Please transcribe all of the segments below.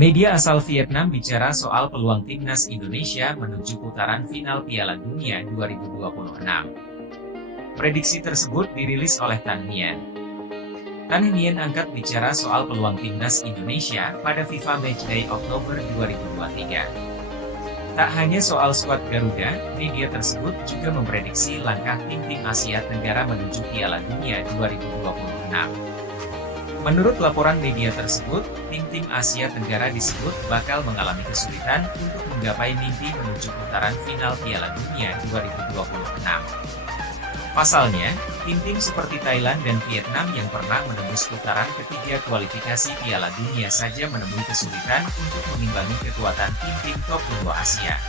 Media asal Vietnam bicara soal peluang timnas Indonesia menuju putaran final Piala Dunia 2026. Prediksi tersebut dirilis oleh Tan Hien. Tan Hien angkat bicara soal peluang timnas Indonesia pada FIFA Matchday Oktober 2023. Tak hanya soal skuad Garuda, media tersebut juga memprediksi langkah tim-tim Asia Tenggara menuju Piala Dunia 2026. Menurut laporan media tersebut, tim-tim Asia Tenggara disebut bakal mengalami kesulitan untuk menggapai mimpi menuju putaran final Piala Dunia 2026. Pasalnya, tim-tim seperti Thailand dan Vietnam yang pernah menembus putaran ketiga kualifikasi Piala Dunia saja menemui kesulitan untuk mengimbangi kekuatan tim-tim top benua Asia.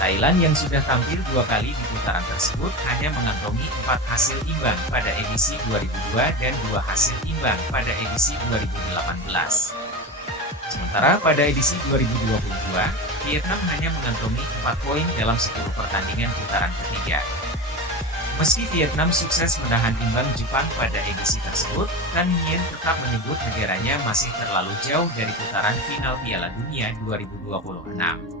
Thailand yang sudah tampil 2 kali di putaran tersebut hanya mengantongi 4 hasil imbang pada edisi 2002 dan 2 hasil imbang pada edisi 2018. Sementara pada edisi 2022, Vietnam hanya mengantongi 4 poin dalam 10 pertandingan putaran ketiga. Meski Vietnam sukses menahan imbang Jepang pada edisi tersebut, Tan Hien tetap menyebut negaranya masih terlalu jauh dari putaran final Piala Dunia 2026.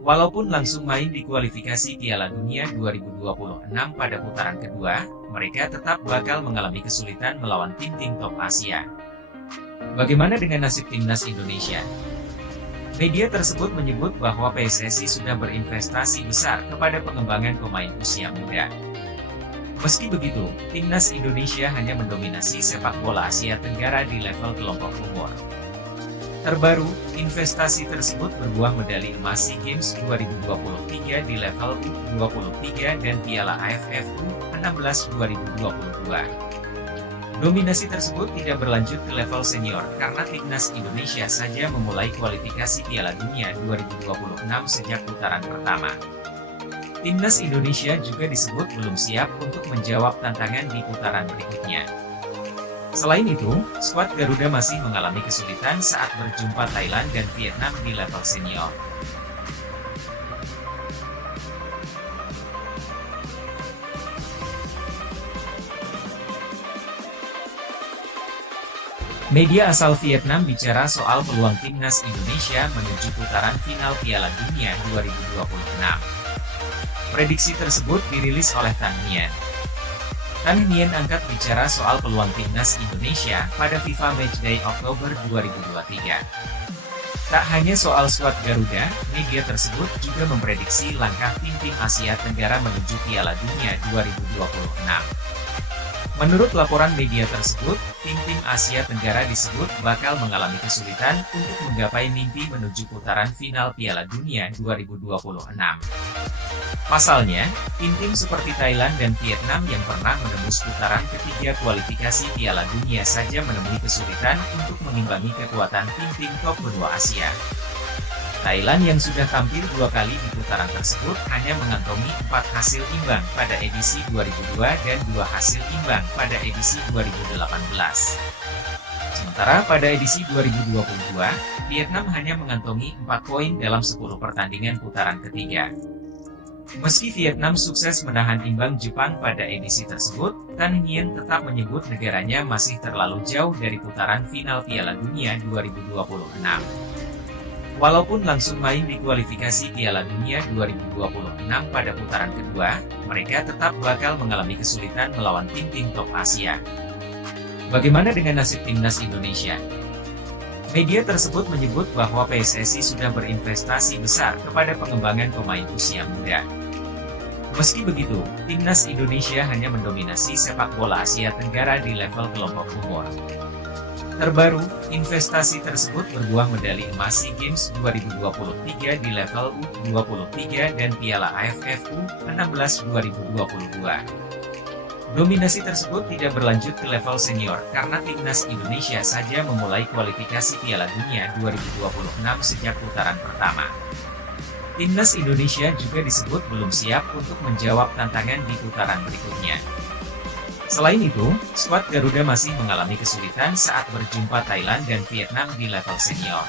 Walaupun langsung main di kualifikasi Piala Dunia 2026 pada putaran kedua, mereka tetap bakal mengalami kesulitan melawan tim-tim top Asia. Bagaimana dengan nasib timnas Indonesia? Media tersebut menyebut bahwa PSSI sudah berinvestasi besar kepada pengembangan pemain usia muda. Meski begitu, timnas Indonesia hanya mendominasi sepak bola Asia Tenggara di level kelompok umur. Terbaru, investasi tersebut berbuah medali emas SEA Games 2023 di level U23 dan Piala AFF U16 2022. Dominasi tersebut tidak berlanjut ke level senior karena timnas Indonesia saja memulai kualifikasi Piala Dunia 2026 sejak putaran pertama. Timnas Indonesia juga disebut belum siap untuk menjawab tantangan di putaran berikutnya. Selain itu, skuad Garuda masih mengalami kesulitan saat berjumpa Thailand dan Vietnam di level senior. Media asal Vietnam bicara soal peluang timnas Indonesia menuju putaran final Piala Dunia 2026. Prediksi tersebut dirilis oleh Tan Hien. Tan Hien angkat bicara soal peluang timnas Indonesia pada FIFA Matchday Oktober 2023. Tak hanya soal skuad Garuda, media tersebut juga memprediksi langkah tim-tim Asia Tenggara menuju Piala Dunia 2026. Menurut laporan media tersebut, tim-tim Asia Tenggara disebut bakal mengalami kesulitan untuk menggapai mimpi menuju putaran final Piala Dunia 2026. Pasalnya, tim-tim seperti Thailand dan Vietnam yang pernah menembus putaran ketiga kualifikasi Piala Dunia saja menemui kesulitan untuk mengimbangi kekuatan tim-tim top benua Asia. Thailand yang sudah tampil 2 kali di putaran tersebut hanya mengantongi 4 hasil imbang pada edisi 2002 dan 2 hasil imbang pada edisi 2018. Sementara pada edisi 2022, Vietnam hanya mengantongi 4 poin dalam 10 pertandingan putaran ketiga. Meski Vietnam sukses menahan imbang Jepang pada edisi tersebut, Tan Hien tetap menyebut negaranya masih terlalu jauh dari putaran final Piala Dunia 2026. Walaupun langsung main di kualifikasi Piala Dunia 2026 pada putaran kedua, mereka tetap bakal mengalami kesulitan melawan tim-tim top Asia. Bagaimana dengan nasib timnas Indonesia? Media tersebut menyebut bahwa PSSI sudah berinvestasi besar kepada pengembangan pemain usia muda. Meski begitu, timnas Indonesia hanya mendominasi sepak bola Asia Tenggara di level kelompok umur. Terbaru, investasi tersebut berbuah medali emas SEA Games 2023 di level U23 dan Piala AFF U16 2022. Dominasi tersebut tidak berlanjut ke level senior karena timnas Indonesia saja memulai kualifikasi Piala Dunia 2026 sejak putaran pertama. Timnas Indonesia juga disebut belum siap untuk menjawab tantangan di putaran berikutnya. Selain itu, skuad Garuda masih mengalami kesulitan saat berjumpa Thailand dan Vietnam di level senior.